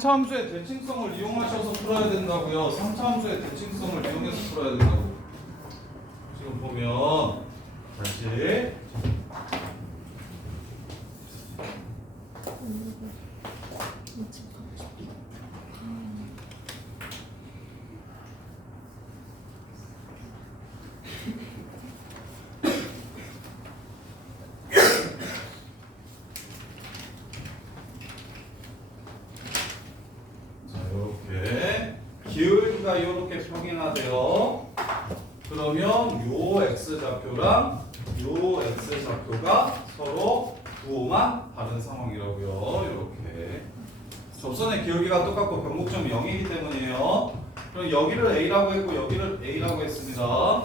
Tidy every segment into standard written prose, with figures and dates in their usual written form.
3차 함수의 대칭성을 이용하셔서 풀어야 된다고요. 3차 함수의 대칭성을 이용해서 풀어야 된다고. 지금 보면 다시 기울기가 이렇게 평행하대요. 그러면 요 x좌표랑 요 x좌표가 서로 부호만 다른 상황이라고요. 이렇게 접선의 기울기가 똑같고 변곡점이 0이기 때문이에요. 그럼 여기를 a라고 했고 여기를 a라고 했습니다.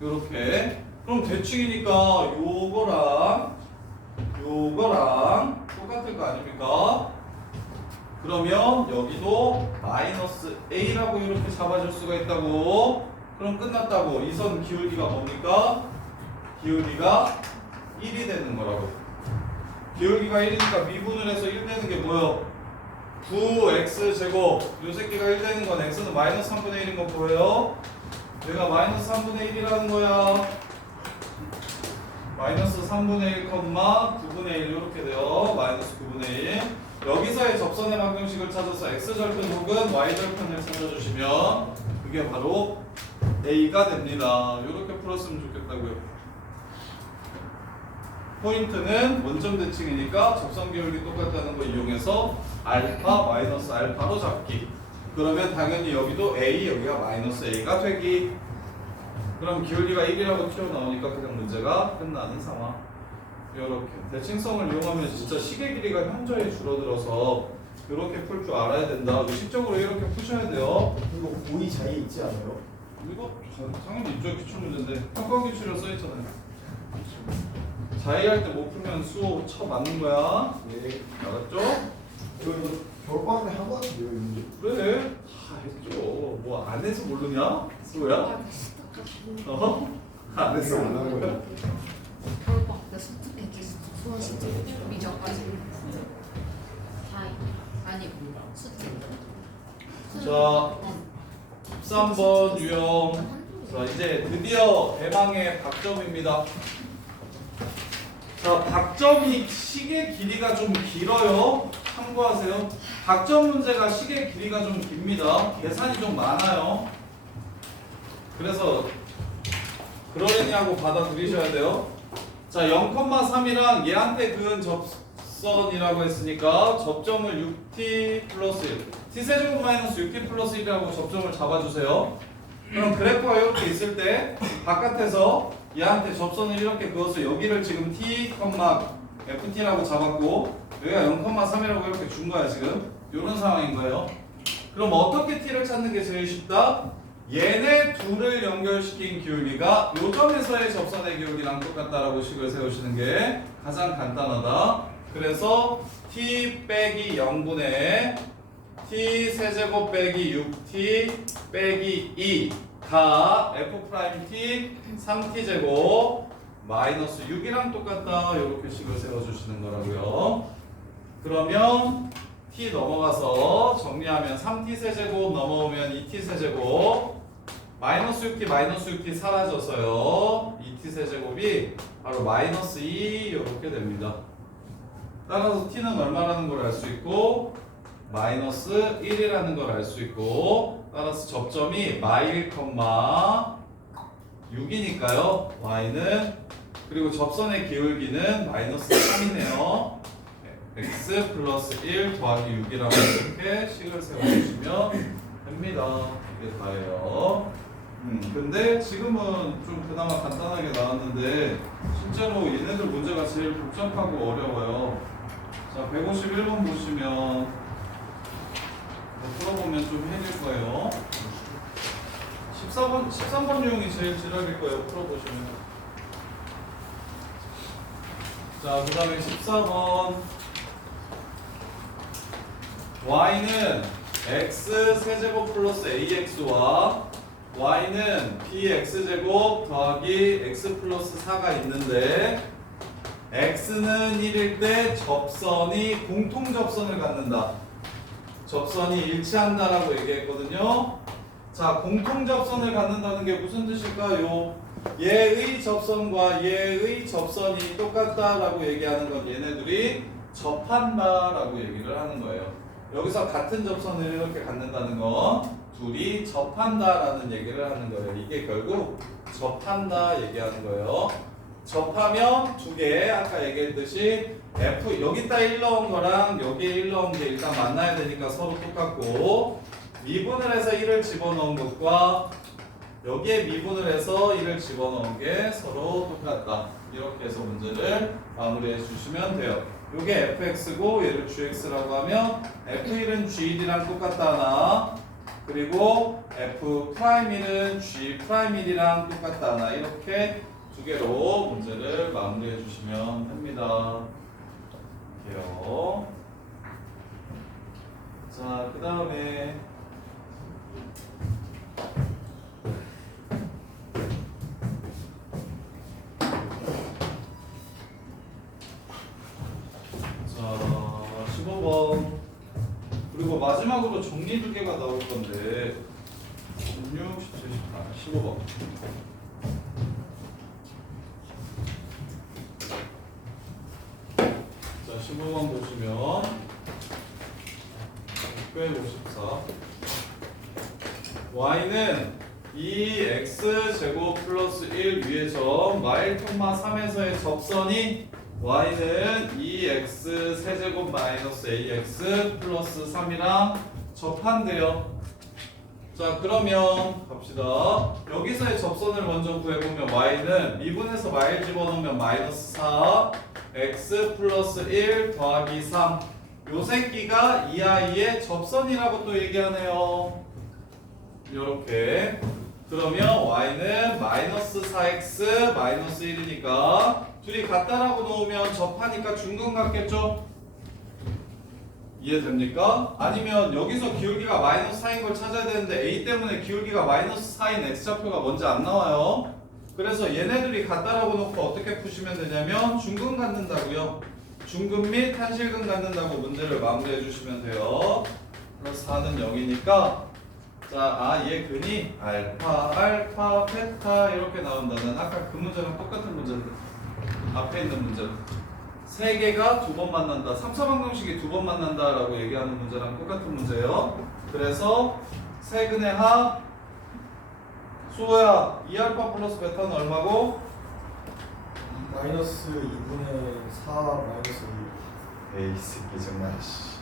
이렇게 그럼 대칭이니까 요거랑 똑같을 거 아닙니까? 그러면 여기도 마이너스 a라고 이렇게 잡아줄 수가 있다고. 그럼 끝났다고. 이 선 기울기가 뭡니까? 기울기가 1이 되는 거라고. 기울기가 1이니까 미분을 해서 1 되는 게 뭐예요? 9x제곱. 요 새끼가 1 되는 건 x는 마이너스 3분의 1인 거 보여요? 얘가 마이너스 3분의 1이라는 거야. 마이너스 3분의 1, 9분의 1 이렇게 돼요. 마이너스 9분의 1. 여기서의 접선의 방정식을 찾아서 x절편 혹은 y절편을 찾아주시면 그게 바로 a가 됩니다. 이렇게 풀었으면 좋겠다고요. 포인트는 원점 대칭이니까 접선 기울기 똑같다는 거 이용해서 알파 마이너스 알파로 잡기. 그러면 당연히 여기도 a, 여기가 마이너스 a가 되기. 그럼 기울기가 1이라고 튀어나오니까 그냥 문제가 끝나는 상황. 이렇게 대칭성을 이용하면 진짜 시계 길이가 현저히 줄어들어서 이렇게 풀 줄 알아야 된다. 의식적으로 이렇게 푸셔야 돼요. 이거 고의 자리에 있지 않아요? 이거 당연히 이쪽 기출문제인데 평가 기출에 써 있잖아요. 자의할 때 못 풀면 수호 쳐 맞는 거야. 네. 알았죠? 이거 겨울방학에 한 거 같은데요, 이거? 그래 다 했죠. 뭐 안 해서 모르냐? 수호야? 안 해서 모르는 거야? 겨울방학 때 수원 진짜 미적까지 아니 수트 자 13번 유형. 자 이제 드디어 대망의 박점입니다. 자 박점이 시계 길이가 좀 길어요. 참고하세요. 박점 문제가 시계 길이가 좀 깁니다. 계산이 좀 많아요. 그래서 그러려니 하고 받아들이셔야 돼요. 자 0,3이랑 얘한테 그은 접선이라고 했으니까 접점을 6t 플러스 1 t세제곱 마이너스 6t 플러스 1이라고 접점을 잡아주세요. 그럼 그래프가 이렇게 있을 때 바깥에서 얘한테 접선을 이렇게 그어서 여기를 지금 t, ft라고 잡았고 여기가 0,3이라고 이렇게 준 거야 지금. 이런 상황인 거예요. 그럼 어떻게 t를 찾는 게 제일 쉽다? 얘네 둘을 연결시킨 기울기가 요 점에서의 접선의 기울기랑 똑같다라고 식을 세우시는 게 가장 간단하다. 그래서 t 빼기 0분의 t 세제곱 빼기 6t 빼기 2가 f't 3t제곱 마이너스 6이랑 똑같다. 이렇게 식을 세워주시는 거라고요. 그러면 t 넘어가서 정리하면 3t 세제곱 넘어오면 2t 세제곱 마이너스 6t 사라져서요. 2t 세제곱이 바로 마이너스 2 이렇게 됩니다. 따라서 t는 얼마라는 걸 알 수 있고 마이너스 1이라는 걸 알 수 있고 따라서 접점이 마일, 6이니까요. y는 그리고 접선의 기울기는 마이너스 3이네요. x 플러스 1 더하기 6이라고 이렇게 식을 세워주시면 됩니다. 이게 다예요. 근데 지금은 좀 그나마 간단하게 나왔는데 실제로 얘네들 문제가 제일 복잡하고 어려워요. 자 151번 보시면 풀어보면 좀 해질 거예요. 13번 유형이 제일 지랄일 거예요. 풀어보시면. 자 그 다음에 14번 y는 x 세제곱 플러스 ax와 y는 bx제곱 더하기 x 플러스 4가 있는데 x는 1일 때 접선이 공통접선을 갖는다. 접선이 일치한다라고 얘기했거든요. 자, 공통 접선을 갖는다는 게 무슨 뜻일까요? 얘의 접선과 얘의 접선이 똑같다라고 얘기하는 건 얘네들이 접한다라고 얘기를 하는 거예요. 여기서 같은 접선을 이렇게 갖는다는 건 둘이 접한다라는 얘기를 하는 거예요. 이게 결국 접한다 얘기하는 거예요. 접하면 두 개, 아까 얘기했듯이 F 여기다 1 넣은 거랑 여기에 1 넣은 게 일단 만나야 되니까 서로 똑같고, 미분을 해서 1을 집어넣은 것과 여기에 미분을 해서 1을 집어넣은 게 서로 똑같다. 이렇게 해서 문제를 마무리해 주시면 돼요. 요게 fx고 얘를 gx라고 하면 f1은 g1이랑 똑같다 하나, 그리고 f'1은 g'1이랑 똑같다 하나, 이렇게 두 개로 문제를 마무리해 주시면 됩니다. 이렇게요. 자, 그 다음에 자, 15번. 그리고 마지막으로 정리 두 개가 나올 건데 16, 17, 18, 15번. 자, 15번 보시면 654. y는 2x 제곱 플러스 1 위의 점 마일 콤마 3에서의 접선이 y는 2x 세제곱 마이너스 ax 플러스 3이랑 접한대요. 자, 그러면 갑시다. 여기서의 접선을 먼저 구해보면 y는 미분해서 마일 집어넣으면 마이너스 4 x 플러스 1 더하기 3, 요 새끼가 이 아이의 접선이라고 또 얘기하네요. 요렇게. 그러면 y는 마이너스 4x 마이너스 1이니까 둘이 같다라고 놓으면 접하니까 중근 같겠죠? 이해됩니까? 아니면 여기서 기울기가 마이너스 4인 걸 찾아야 되는데 a 때문에 기울기가 마이너스 4인 x좌표가 먼저 안 나와요. 그래서 얘네들이 같다라고 놓고 어떻게 푸시면 되냐면 중근 갖는다고요. 중근 및 한실근 갖는다고 문제를 마무리해 주시면 돼요. 플러스 4는 0이니까 자, 얘 근이 알파, 알파, 베타 이렇게 나온다는 아까 그 문제랑 똑같은 문제인데 앞에 있는 문제 세 개가 두 번 만난다, 3차방정식이 두 번 만난다라고 얘기하는 문제랑 똑같은 문제예요. 그래서 세근의 합 수호야 2알파 플러스 베타는 얼마고? 마이너스 2분의 4 마이너스 2. 에이 새끼 정말 씨.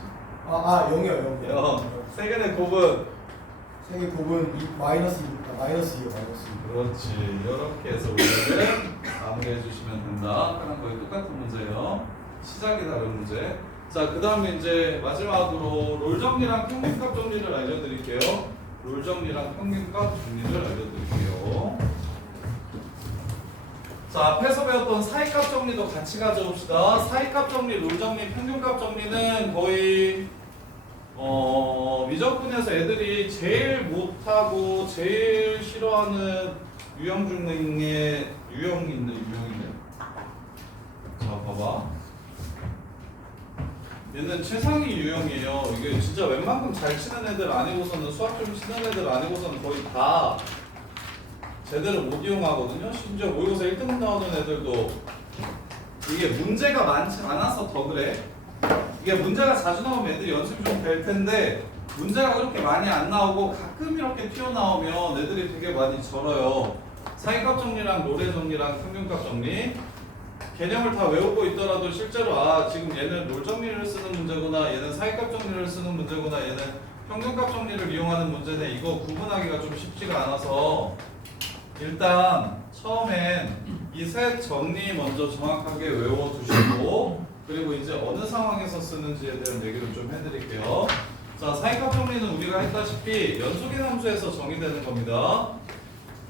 0이요 0. 세근의 곱은 생의 곱은 마이너스 2, 마이너스 2요 마이너스 2. 그렇지. 이렇게 해서 문제를 마무리해 주시면 된다. 아까랑 거의 똑같은 문제예요. 시작이 다른 문제. 자, 그 다음에 이제 마지막으로 롤 정리랑 평균값 정리를 알려드릴게요. 롤 정리랑 평균값 정리를 알려드릴게요. 자, 앞에서 배웠던 사이값 정리도 같이 가져옵시다. 사이값 정리, 롤 정리, 평균값 정리는 거의 미적분에서 애들이 제일 못하고 제일 싫어하는 유형 중에 유형인데. 자, 봐봐. 얘는 최상위 유형이에요. 이게 진짜 웬만큼 잘 치는 애들 아니고서는 수학 좀 치는 애들 아니고서는 거의 다 제대로 못 이용하거든요. 심지어 모의고사 1등 나오는 애들도 이게 문제가 많지 않아서 더 그래. 이게 문제가 자주 나오면 애들이 연습이 좀 될 텐데 문제가 그렇게 많이 안 나오고 가끔 이렇게 튀어나오면 애들이 되게 많이 절어요. 사이값 정리랑 롤의 정리랑 평균값 정리 개념을 다 외우고 있더라도 실제로 지금 얘는 롤 정리를 쓰는 문제구나, 얘는 사이값 정리를 쓰는 문제구나, 얘는 평균값 정리를 이용하는 문제네, 이거 구분하기가 좀 쉽지가 않아서 일단 처음엔 이 셋 정리 먼저 정확하게 외워두시고 그리고 이제 어느 상황에서 쓰는지에 대한 얘기를 좀 해드릴게요. 자, 사이값 정리는 우리가 했다시피 연속인 함수에서 정의되는 겁니다.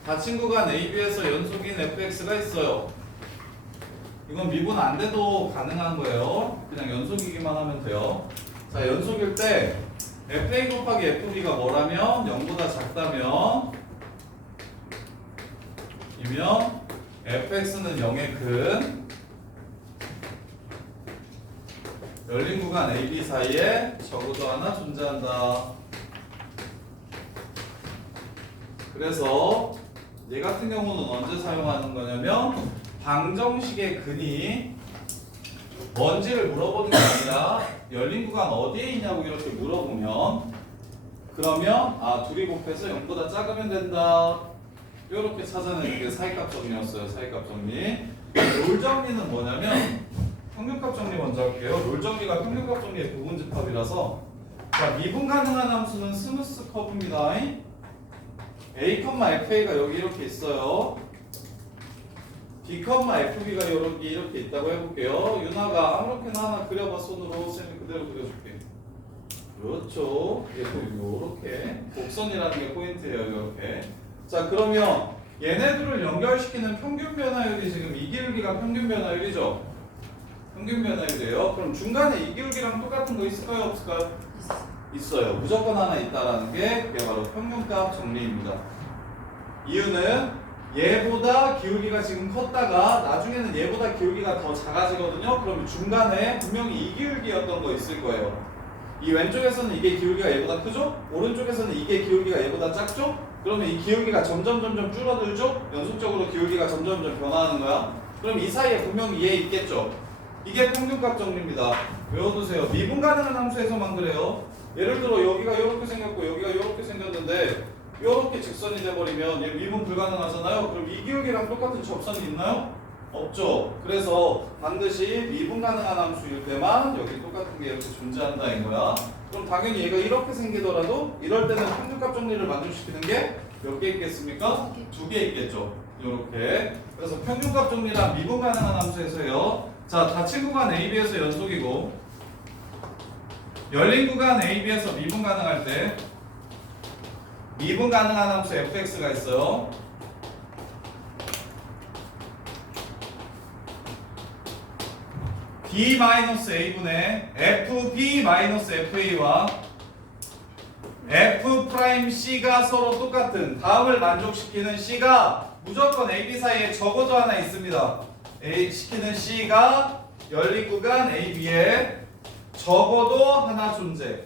닫힌 구간 AB에서 연속인 fx가 있어요. 이건 미분 안 돼도 가능한 거예요. 그냥 연속이기만 하면 돼요. 자, 연속일 때 fa 곱하기 fb가 뭐라면 0보다 작다면 이면 fx는 0의 근 열린 구간 AB 사이에 적어도 하나 존재한다. 그래서 얘 같은 경우는 언제 사용하는 거냐면 방정식의 근이 뭔지를 물어보는 게 아니라 열린 구간 어디에 있냐고 이렇게 물어보면 그러면 둘이 곱해서 0보다 작으면 된다. 이렇게 찾아내는 게 사이값 정리였어요. 사이값 정리. 롤 정리는 뭐냐면 평균값 정리 먼저 할게요. 롤 정리가 평균값 정리의 부분집합이라서 자, 미분 가능한 함수는 스무스 커브입니다. A, FA가 여기 이렇게 있어요. B, FB가 이렇게 있다고 해볼게요. 유나가 아무렇게나 하나 그려봐. 손으로 쌤이 그대로 그려줄게. 그렇죠. 이렇게 곡선이라는 게 포인트예요. 이렇게. 자, 그러면 얘네들을 연결시키는 평균 변화율이 지금 이 기울기가 평균 변화율이죠. 평균 변화율이에요. 그럼 중간에 이 기울기랑 똑같은 거 있을까요? 없을까요? 있어요. 무조건 하나 있다라는 게 그게 바로 평균값 정리입니다. 이유는 얘보다 기울기가 지금 컸다가 나중에는 얘보다 기울기가 더 작아지거든요. 그러면 중간에 분명히 이 기울기였던 거 있을 거예요. 이 왼쪽에서는 이게 기울기가 얘보다 크죠? 오른쪽에서는 이게 기울기가 얘보다 작죠? 그러면 이 기울기가 점점 줄어들죠? 연속적으로 기울기가 점점 변화하는 거야. 그럼 이 사이에 분명히 얘 있겠죠? 이게 평균값 정리입니다. 외워두세요. 미분 가능한 함수에서만 그래요. 예를 들어 여기가 이렇게 생겼고 여기가 이렇게 생겼는데 이렇게 직선이 돼버리면 얘 미분 불가능하잖아요. 그럼 이 기울기랑 똑같은 접선이 있나요? 없죠. 그래서 반드시 미분 가능한 함수일 때만 여기 똑같은 게 이렇게 존재한다인 거야. 그럼 당연히 얘가 이렇게 생기더라도 이럴 때는 평균값 정리를 만족시키는 게 몇 개 있겠습니까? 2개 있겠죠. 이렇게. 그래서 평균값 정리랑 미분 가능한 함수에서요. 자, 닫힌 구간 AB에서 연속이고 열린 구간 AB에서 미분 가능할 때 미분 가능한 함수 fx가 있어요. b-a분의 fb-fa와 f'c가 서로 똑같은 다음을 만족시키는 c가 무조건 AB 사이에 적어도 하나 있습니다. 시키는 c가 열린 구간 AB에 적어도 하나 존재.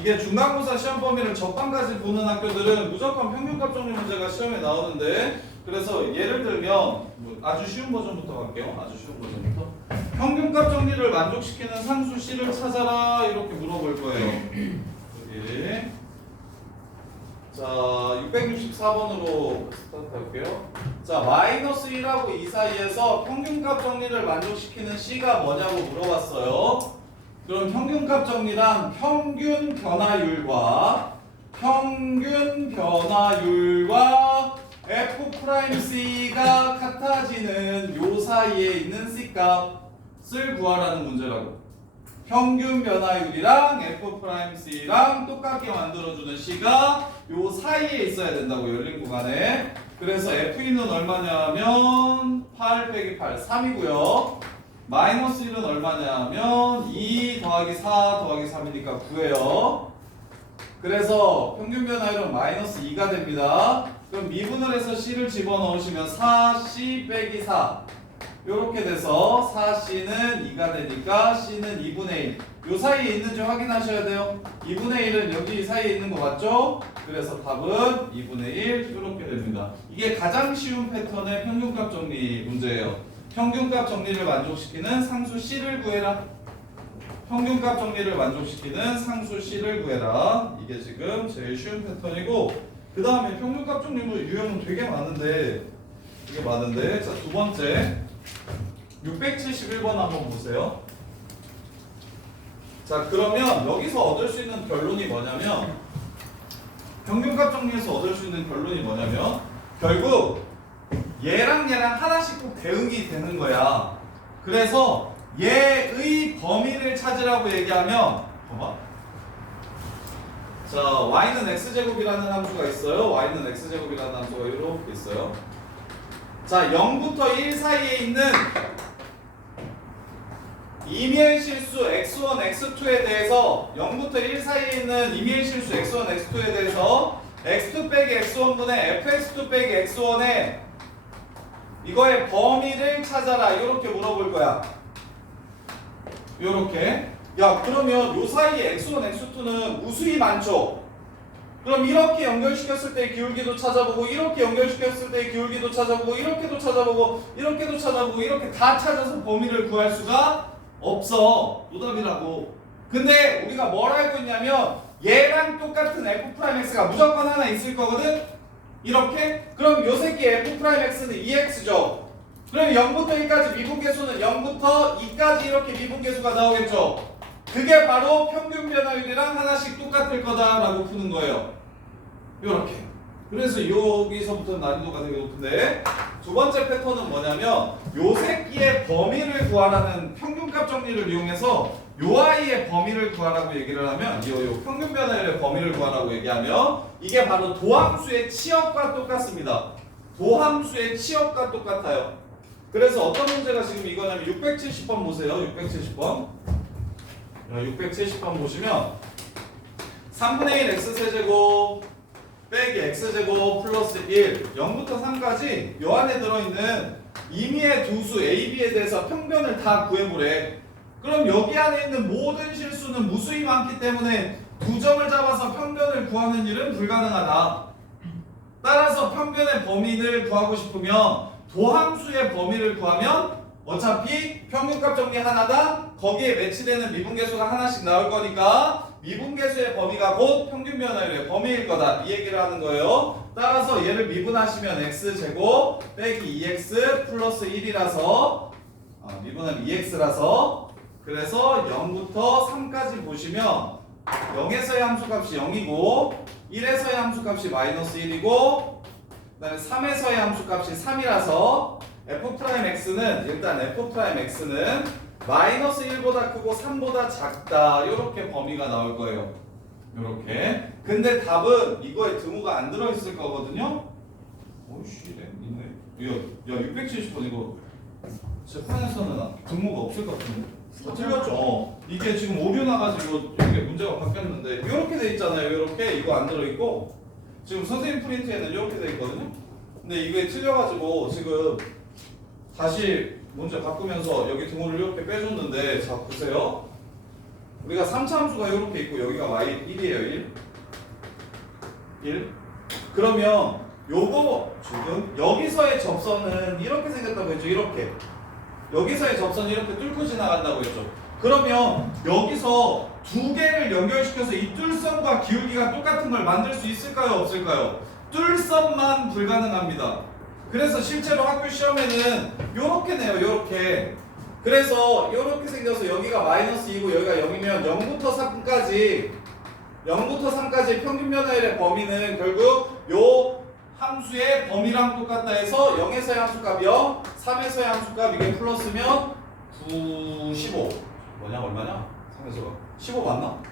이게 중간고사 시험 범위를 적반까지 보는 학교들은 무조건 평균값 정리 문제가 시험에 나오는데 그래서 예를 들면 아주 쉬운 버전부터 갈게요. 아주 쉬운 버전부터 평균값 정리를 만족시키는 상수 C를 찾아라 이렇게 물어볼 거예요. 여기 자 664번으로 스타트 할게요. 자 마이너스 1하고 2 사이에서 평균값 정리를 만족시키는 C가 뭐냐고 물어봤어요. 그럼 평균값 정리란 평균 변화율과 F'C가 같아지는 요 사이에 있는 C값을 구하라는 문제라고. 평균 변화율이랑 F'C랑 똑같게 만들어주는 C가 요 사이에 있어야 된다고 열린 구간에. 그래서 F는 얼마냐면 8 빼기 8 3이고요. 마이너스 1은 얼마냐면 2 더하기 4 더하기 3이니까 9예요. 그래서 평균 변화율은 마이너스 2가 됩니다. 그럼 미분을 해서 C를 집어넣으시면 4C 빼기 4 이렇게 돼서 4C는 2가 되니까 C는 2분의 1. 요 사이에 있는지 확인하셔야 돼요. 2분의 1은 여기 사이에 있는 거 맞죠? 그래서 답은 2분의 1 이렇게 됩니다. 이게 가장 쉬운 패턴의 평균값 정리 문제예요. 평균값 정리를 만족시키는 상수 C를 구해라. 평균값 정리를 만족시키는 상수 C를 구해라. 이게 지금 제일 쉬운 패턴이고 그 다음에 평균값 정리 유형은 되게 많은데 자, 두 번째 671번 한번 보세요. 자, 그러면 여기서 얻을 수 있는 결론이 뭐냐면 평균값 정리에서 얻을 수 있는 결론이 뭐냐면 결국 얘랑 하나씩 꼭 대응이 되는 거야. 그래서 얘의 범위를 찾으라고 얘기하면 봐봐. 자, y는 x제곱이라는 함수가 있어요. y는 x제곱이라는 함수가 이렇게 있어요. 자, 0부터 1 사이에 있는 이미엘실수 x1, x2에 대해서 0부터 1 사이에 있는 이미엘실수 x1, x2에 대해서 x2 빼기 x1분의 fx2 빼기 x1의 이거의 범위를 찾아라. 이렇게 물어볼 거야. 요렇게. 야, 그러면 요 사이에 x1, x2는 무수히 많죠? 그럼 이렇게 연결시켰을 때의 기울기도 찾아보고, 이렇게 연결시켰을 때의 기울기도 찾아보고, 이렇게도 찾아보고, 이렇게도 찾아보고, 이렇게 다 찾아서 범위를 구할 수가 없어. 노답이라고. 근데 우리가 뭘 알고 있냐면 얘랑 똑같은 f'x가 무조건 하나 있을 거거든? 이렇게? 그럼 요 새끼 f'x는 2x죠? 그럼 0부터 1까지 미분계수는 0부터 2까지 이렇게 미분계수가 나오겠죠? 그게 바로 평균 변화율이랑 하나씩 똑같을 거다라고 푸는 거예요. 요렇게. 그래서 여기서부터 난이도가 되게 높은데, 두 번째 패턴은 뭐냐면 요 새끼의 범위를 구하라는 평균값 정리를 이용해서 요 아이의 범위를 구하라고 얘기를 하면, 요 평균 변화율의 범위를 구하라고 얘기하면 이게 바로 도함수의 치역과 똑같습니다. 도함수의 치역과 똑같아요. 그래서 어떤 문제가 지금 이거냐면 670번 보세요. 670번. 670번 보시면 3분의 1 x세제곱 빼기 x제곱 플러스 1 0부터 3까지 요 안에 들어있는 임의의 두 수 a, b에 대해서 평변을 다 구해보래. 그럼 여기 안에 있는 모든 실수는 무수히 많기 때문에 두 점을 잡아서 평변을 구하는 일은 불가능하다. 따라서 평변의 범위를 구하고 싶으면 도함수의 범위를 구하면 어차피 평균값 정리 하나다. 거기에 매치되는 미분계수가 하나씩 나올 거니까 미분계수의 범위가 곧 평균 변화율의 범위일 거다. 이 얘기를 하는 거예요. 따라서 얘를 미분하시면 x제곱 빼기 2x 플러스 1이라서 미분하면 2x라서, 그래서 0부터 3까지 보시면 0에서의 함수값이 0이고 1에서의 함수값이 마이너스 1이고 그 다음에 3에서의 함수값이 3이라서 f'x는 일단 f'x는 마이너스 1보다 크고 3보다 작다. 요렇게 범위가 나올 거예요. 요렇게. 근데 답은 이거에 등호가 안 들어있을 거거든요. 오이씨, 있네. 야, 670번 이거 재판에서는 등호가 없을 것 같은데. 틀렸죠? 이게 지금 오류 나가지고 이게 문제가 바뀌었는데 요렇게 돼 있잖아요. 요렇게. 이거 안 들어있고 지금 선생님 프린트에는 이렇게 돼 있거든요. 근데 이게 틀려가지고 지금 다시 문제 바꾸면서 여기 등호를 이렇게 빼줬는데, 자 보세요. 우리가 3차 함수가 이렇게 있고 여기가 y1이에요. 1. 그러면 요거 지금 여기서의 접선은 이렇게 생겼다고 했죠. 이렇게. 여기서의 접선이 이렇게 뚫고 지나간다고 했죠. 그러면 여기서 두 개를 연결시켜서 이 뚫선과 기울기가 똑같은 걸 만들 수 있을까요? 없을까요? 뚫선만 불가능합니다. 그래서 실제로 학교 시험에는 요렇게 내요. 요렇게. 그래서 요렇게 생겨서 여기가 마이너스 2고 여기가 0이면 0부터 3까지 평균 변화율의 범위는 결국 요 함수의 범위랑 똑같다 해서 0에서의 함수값 0, 3에서의 함수값 이게 플러스면 9, 15 뭐냐 얼마냐? 3에서 15 맞나?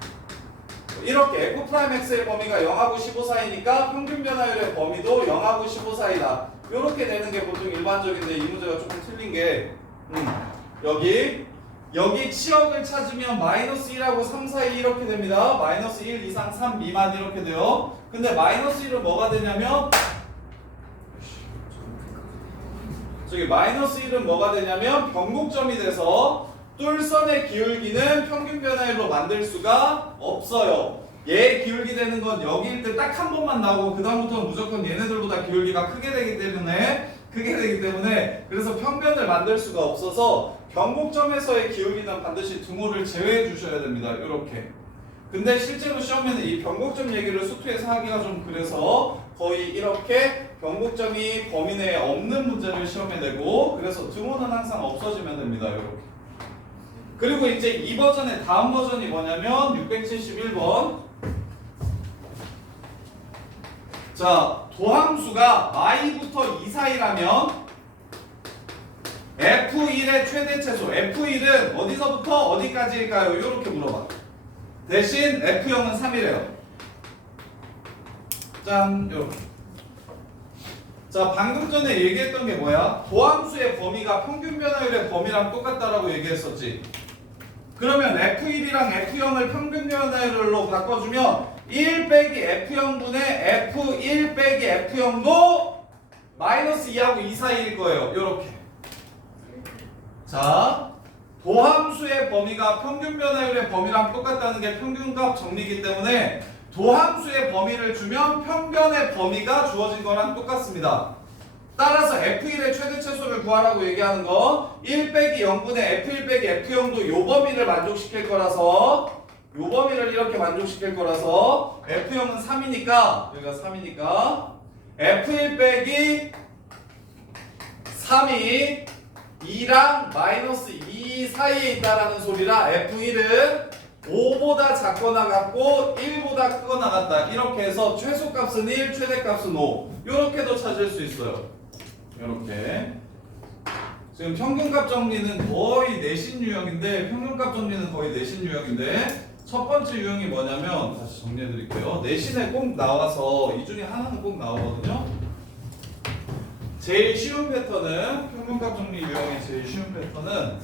이렇게 f'x의 범위가 0하고 15 사이니까 평균 변화율의 범위도 0하고 15 사이다. 이렇게 되는 게 보통 일반적인데 이 문제가 조금 틀린 게 여기 치역을 찾으면 마이너스 1하고 3 사이 이렇게 됩니다. 마이너스 1 이상 3 미만 이렇게 돼요. 근데 마이너스 1은 뭐가 되냐면 저기 마이너스 1은 뭐가 되냐면 변곡점이 돼서 뚫선의 기울기는 평균 변화율로 만들 수가 없어요. 얘 기울기 되는 건 여기일 때 딱 한 번만 나오고 그 다음부터는 무조건 얘네들보다 기울기가 크게 되기 때문에 그래서 평변을 만들 수가 없어서 변곡점에서의 기울기는 반드시 등호를 제외해 주셔야 됩니다. 이렇게. 근데 실제로 시험에는 이 변곡점 얘기를 수투에서 하기가 좀 그래서 거의 이렇게 변곡점이 범위 내에 없는 문제를 시험에 내고, 그래서 등호는 항상 없어지면 됩니다. 이렇게. 그리고 이제 이 버전의 다음 버전이 뭐냐면 671번. 자, 도함수가 y부터 2 사이라면 f1의 최대 최소, f1은 어디서부터 어디까지일까요? 이렇게 물어봐. 대신 f0은 3이래요. 짠, 이렇게. 자, 방금 전에 얘기했던 게 뭐야? 도함수의 범위가 평균 변화율의 범위랑 똑같다라고 얘기했었지. 그러면 f1이랑 f0을 평균 변화율로 바꿔주면 1 빼기 f0분의 f1 빼기 f0도 마이너스 2하고 2 사이일 거예요. 요렇게. 자, 도함수의 범위가 평균 변화율의 범위랑 똑같다는 게 평균값 정리이기 때문에 도함수의 범위를 주면 평변의 범위가 주어진 거랑 똑같습니다. 따라서 F1의 최대 최소를 구하라고 얘기하는 거 1 빼기 0분의 F1 빼기 F0도 요 범위를 만족시킬 거라서 요 범위를 이렇게 만족시킬 거라서 F0은 3이니까 여기가 3이니까 F1 빼기 3이 2랑 마이너스 2 사이에 있다라는 소리라 F1은 5보다 작거나 같고 1보다 크거나 같다. 이렇게 해서 최소값은 1, 최대값은 5. 이렇게도 찾을 수 있어요. 이렇게. 지금 평균값 정리는 거의 내신 유형인데 평균값 정리는 거의 내신 유형인데 첫 번째 유형이 뭐냐면 다시 정리해 드릴게요. 내신에 꼭 나와서 이 중에 하나는 꼭 나오거든요. 제일 쉬운 패턴은 평균값 정리 유형의 제일 쉬운 패턴은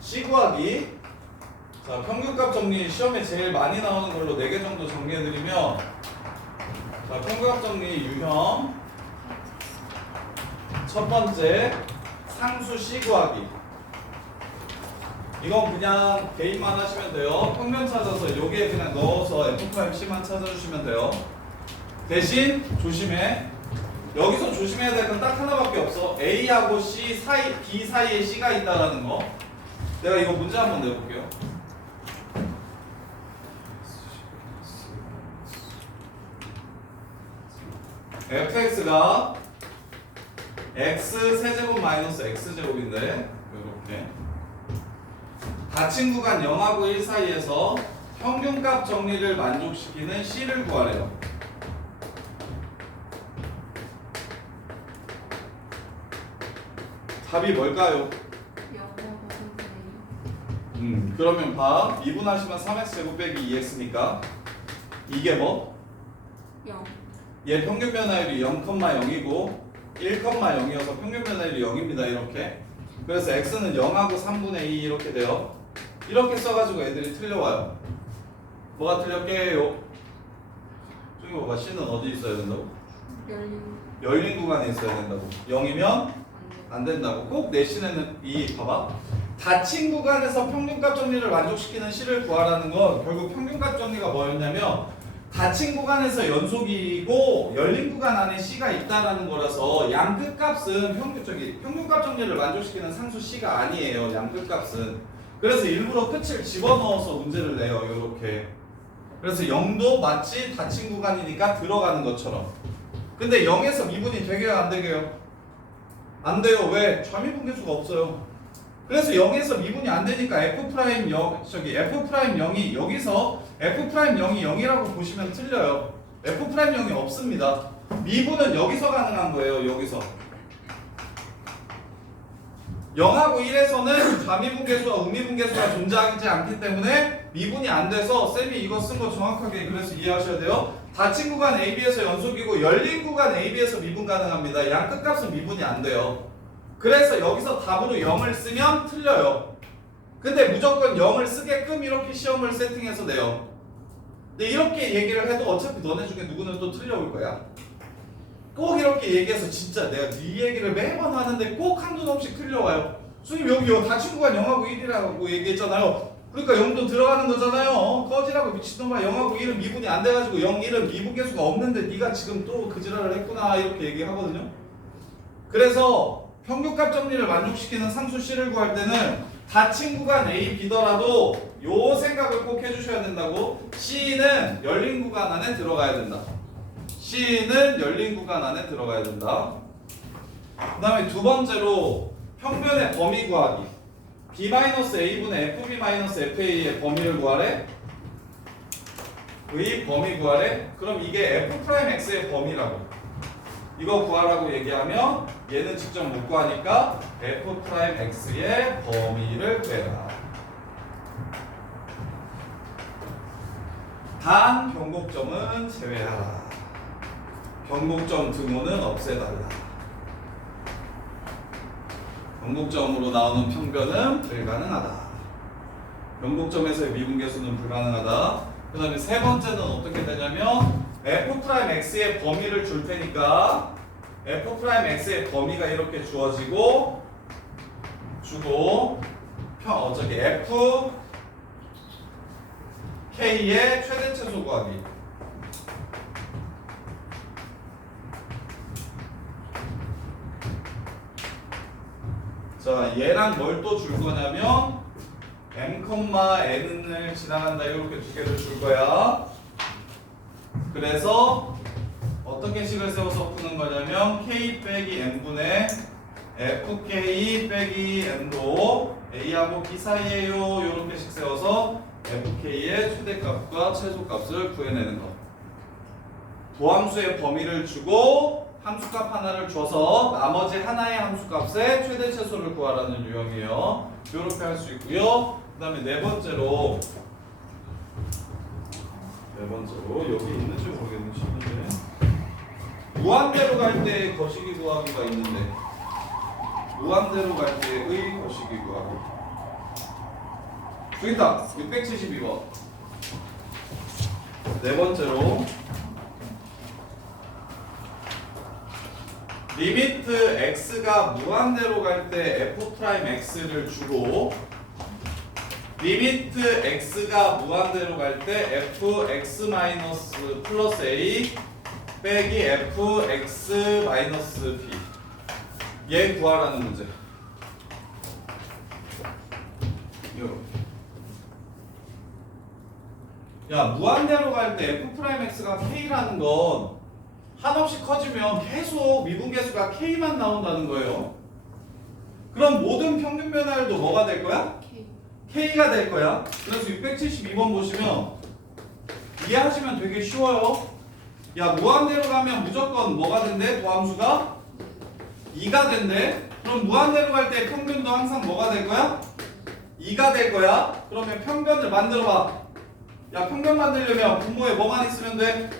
C 구하기. 자, 평균값 정리 시험에 제일 많이 나오는 걸로 4개 정도 정리해드리면 자, 평균값 정리 유형 첫 번째 상수 C 구하기. 이건 그냥 개인만 하시면 돼요. 평면 찾아서 여기에 그냥 넣어서 F'C만 찾아주시면 돼요. 대신 조심해. 여기서 조심해야 될 건 딱 하나밖에 없어. A하고 C 사이, B 사이에 C가 있다라는 거. 내가 이거 문제 한번 내볼게요. fx가 x 세제곱 마이너스 x제곱인데 이렇게 닫힌 구간 0하고 1 사이에서 평균값 정리를 만족시키는 C를 구하래요. 답이 뭘까요? 그러면 봐. 미분하시면 3x제곱 빼기 2x니까 이게 뭐? 0. 얘 평균 변화율이 0,0이고 1,0이어서 평균 변화율이 0입니다. 이렇게. 그래서 x는 0하고 3분의 2 이렇게 돼요. 이렇게 써가지고 애들이 틀려와요. 뭐가 틀렸게요? 저기 봐봐. C는 어디 있어야 된다고? 열린 구간에 있어야 된다고. 0이면 안 된다고. 꼭 내신에는 이 봐봐. 닫힌 구간에서 평균값 정리를 만족시키는 C를 구하라는 건 결국 평균값 정리가 뭐였냐면 닫힌 구간에서 연속이고 열린 구간 안에 C가 있다라는 거라서 양 끝값은 평균값 정리를 만족시키는 상수 C가 아니에요. 양 끝값은. 그래서 일부러 끝을 집어넣어서 문제를 내요. 이렇게. 그래서 0도 마치 닫힌 구간이니까 들어가는 것처럼. 근데 0에서 미분이 되게요? 안 되게요? 안 돼요. 왜? 좌미분계수가 없어요. 그래서 0에서 미분이 안 되니까 F'0이 여기서 F'0이 0이라고 보시면 틀려요. F'0이 없습니다. 미분은 여기서 가능한 거예요. 여기서 0하고 1에서는 좌미분계수와 우미분계수가 존재하지 않기 때문에 미분이 안 돼서 쌤이 이거 쓴 거 정확하게 그래서 이해하셔야 돼요. 닫힌 구간 AB에서 연속이고 열린 구간 AB에서 미분 가능합니다. 양 끝값은 미분이 안 돼요. 그래서 여기서 답으로 0을 쓰면 틀려요. 근데 무조건 0을 쓰게끔 이렇게 시험을 세팅해서 내요. 근데 이렇게 얘기를 해도 어차피 너네 중에 누구는 또 틀려올 거야. 꼭 이렇게 얘기해서 진짜 내가 네 얘기를 매번 하는데 꼭 한두 놈씩 틀려와요. 선생님 여기 닫힌 구간 0하고 1이라고 얘기했잖아요. 그러니까 0도 들어가는 거잖아요. 꺼지라고 미친놈아. 0하고 1은 미분이 안 돼가지고 0, 1은 미분계수가 없는데 네가 지금 또 그 지랄을 했구나 이렇게 얘기하거든요. 그래서 평균값 정리를 만족시키는 상수 C를 구할 때는 닫힌 구간 A, B더라도 요 생각을 꼭 해주셔야 된다고. C는 열린 구간 안에 들어가야 된다. C는 열린 구간 안에 들어가야 된다. 그 다음에 두 번째로 평변의 범위 구하기. B-A분의 FB-FA의 범위를 구하래. 의 범위 구하래. 그럼 이게 F'X의 범위라고. 이거 구하라고 얘기하면 얘는 직접 못 구하니까 F'X의 범위를 구해라. 단 변곡점은 제외하라. 변곡점 등호는 없애달라. 변곡점으로 나오는 평변은 불가능하다. 변곡점에서의 미분계수는 불가능하다. 그 다음에 세 번째는 어떻게 되냐면 F'X의 범위를 줄 테니까 f'x의 범위가 이렇게 주어지고 주고 저기 f k의 최대 최소 구하기. 자, 얘랑 뭘 또 줄 거냐면 m,n을 지나간다 이렇게 두 개를 줄 거야. 그래서 어떻게 식을 세워서 푸는 거냐면 k 빼기 n분의 fk 빼기 n도 a하고 b 사이에요. 이렇게 식 세워서 fk의 최대값과 최소값을 구해내는 거. 도함수의 범위를 주고 함수값 하나를 줘서 나머지 하나의 함수값의 최대 최소를 구하라는 유형이에요. 이렇게 할 수 있고요. 그 다음에 네 번째로 여기 있는지 모르겠네. 싶은데 무한대로 갈 때 거시기 구하기가 있는데 무한대로 갈 때의 거시기 구하기. 저기 있다. 672번. 네 번째로 리미트 x가 무한대로 갈 때 f'x를 주고 리미트 x가 무한대로 갈 때 fx 플러스 a 빼기 fx b 얘 구하라는 문제. 요렇게. 야, 무한대로 갈 때 f'x가 k라는 건 한없이 커지면 계속 미분계수가 k만 나온다는 거예요. 그럼 모든 평균 변화율도 뭐가 될 거야? k가 될 거야. 그래서 672번 보시면 이해하시면 되게 쉬워요. 야, 무한대로 가면 무조건 뭐가 된대? 도함수가 2가 된대. 그럼 무한대로 갈 때 평균도 항상 뭐가 될 거야? 2가 될 거야. 그러면 평균을 만들어봐. 야, 평균 만들려면 분모에 뭐만 있으면 돼?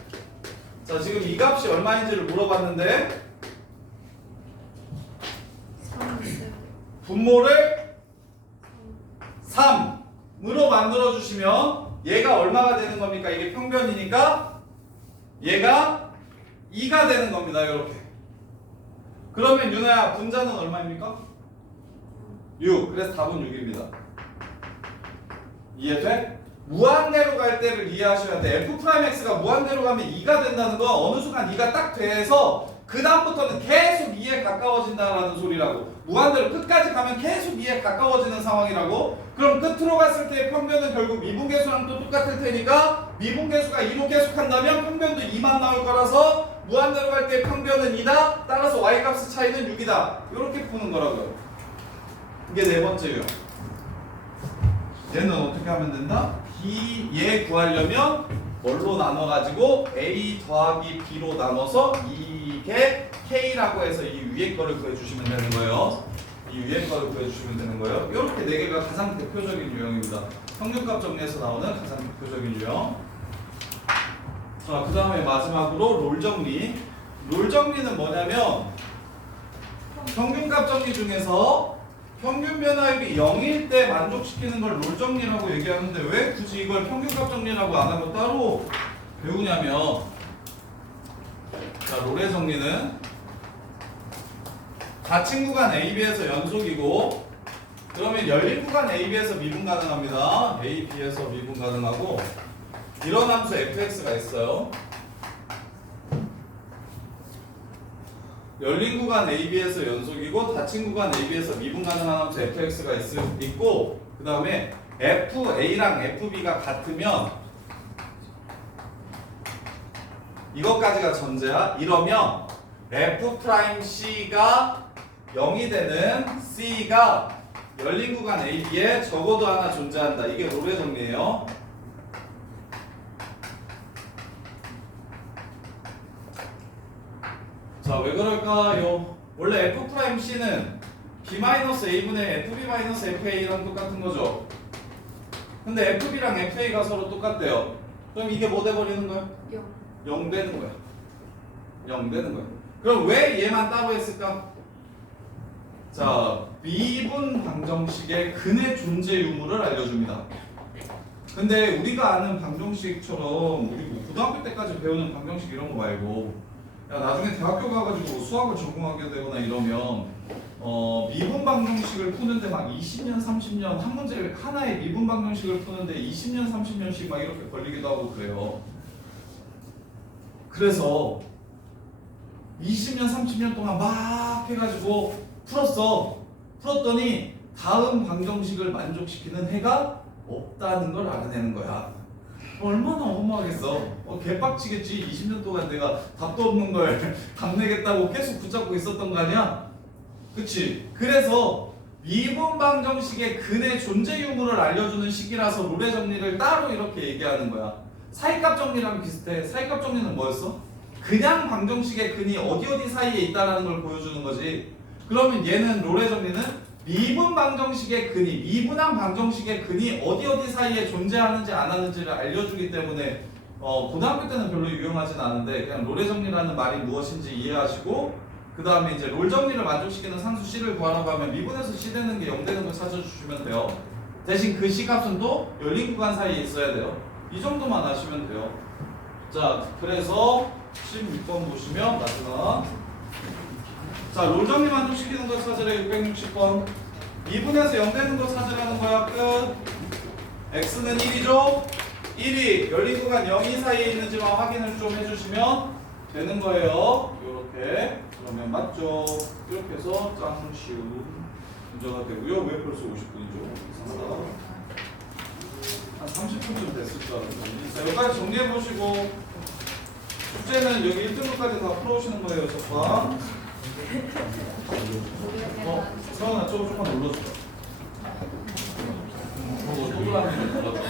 자, 지금 이 값이 얼마인지를 물어봤는데 분모를 3으로 만들어주시면 얘가 얼마가 되는 겁니까? 이게 평균이니까 얘가 2가 되는 겁니다. 이렇게. 그러면 윤아야, 분자는 얼마입니까? 6. 그래서 답은 6입니다. 이해돼? 무한대로 갈 때를 이해하셔야 돼. f'x가 무한대로 가면 2가 된다는 건 어느 순간 2가 딱 돼서 그 다음부터는 계속 2에 가까워진다라는 소리라고. 무한대로 끝까지 가면 계속 2에 가까워지는 상황이라고. 그럼 끝으로 갔을 때 평균은 결국 미분계수랑 또 똑같을 테니까 미분계수가 2로 계속한다면 평균도 2만 나올 거라서 무한대로 갈 때 평균은 2다. 따라서 y값의 차이는 6이다. 이렇게 푸는 거라고요. 이게 네 번째 유형. 얘는 어떻게 하면 된다? 얘 구하려면 뭘로 나눠가지고 a 더하기 b로 나눠서 이게 k라고 해서 이 위에 거를 구해주시면 되는 거예요. 이 위에 거를 구해주시면 되는 거예요. 이렇게 네 개가 가장 대표적인 유형입니다. 평균값 정리에서 나오는 가장 대표적인 유형. 자, 그 다음에 마지막으로 롤 정리. 롤 정리는 뭐냐면 평균값 정리 중에서 평균 변화율이 0일 때 만족시키는 걸 롤 정리라고 얘기하는데 왜 굳이 이걸 평균값 정리라고 안 하고 따로 배우냐면, 자, 롤의 정리는 닫힌 구간 AB에서 연속이고 그러면 열린 구간 AB에서 미분 가능합니다. A, B에서 미분 가능하고 이런 함수 fx가 있어요. 열린 구간 AB에서 연속이고 닫힌 구간 AB에서 미분 가능한 함수 fx가 있고 그 다음에 FA랑 FB가 같으면 이것까지가 전제야. 이러면 F'C가 0이 되는 C가 열린 구간 AB에 적어도 하나 존재한다. 이게 롤의 정리예요. 자, 왜 그럴까요? 원래 F'C는 B-A분의 FB-FA랑 똑같은 거죠. 근데 FB랑 FA가 서로 똑같대요. 그럼 이게 뭐 돼버리는 거야? 0 되는 거야. 0 되는 거야. 그럼 왜 얘만 따로 했을까? 자, 미분 방정식의 근의 존재 유무를 알려줍니다. 근데 우리가 아는 방정식처럼 우리 뭐 고등학교 때까지 배우는 방정식 이런 거 말고 야, 나중에 대학교 가가지고 수학을 전공하게 되거나 이러면 미분 방정식을 푸는데 막 20년, 30년 한 문제 하나의 미분 방정식을 푸는데 20년, 30년씩 막 이렇게 걸리기도 하고 그래요. 그래서 20년, 30년 동안 막 해가지고 풀었더니 다음 방정식을 만족시키는 해가 없다는 걸 알아내는 거야. 얼마나 허무하겠어. 개빡치겠지. 20년 동안 내가 답도 없는 걸 답 내겠다고 계속 붙잡고 있었던 거 아니야? 그치? 그래서 미분 방정식의 근의 존재 유무를 알려주는 식이라서 롤의 정리를 따로 이렇게 얘기하는 거야. 사이값 정리랑 비슷해. 사이값 정리는 뭐였어? 그냥 방정식의 근이 어디 사이에 있다는 걸 보여주는 거지. 그러면 얘는 롤의 정리는 미분 방정식의 근이, 미분한 방정식의 근이 어디 사이에 존재하는지 안 하는지를 알려주기 때문에 고등학교 때는 별로 유용하진 않은데 그냥 롤의 정리라는 말이 무엇인지 이해하시고 그 다음에 이제 롤 정리를 만족시키는 상수 C를 구하라고 하면 미분에서 C 되는 게 0 되는 걸 찾아주시면 돼요. 대신 그 C 값은 또 열린 구간 사이에 있어야 돼요. 이 정도만 아시면 돼요. 자, 그래서 16번 보시면 마지막. 자, 롤 정리 만족시키는 거 찾으래. 660번. 미분에서 0 되는 거 찾으라는 거야. 끝. x는 1이죠? 1이 열린 구간 0이 사이에 있는지만 확인을 좀 해주시면 되는 거예요. 요렇게. 그러면 맞죠? 이렇게 해서 짱 쉬운 문제가 되고요. 왜 벌써 50분이죠? 이상하다. 한 30분쯤 됐을 줄 알았는데. 자, 여기까지 정리해보시고 숙제는 여기 1등급까지 다 풀어오시는 거예요. 저방. 서원아 저거 조금 눌러줘. 동그라미 눌러줘.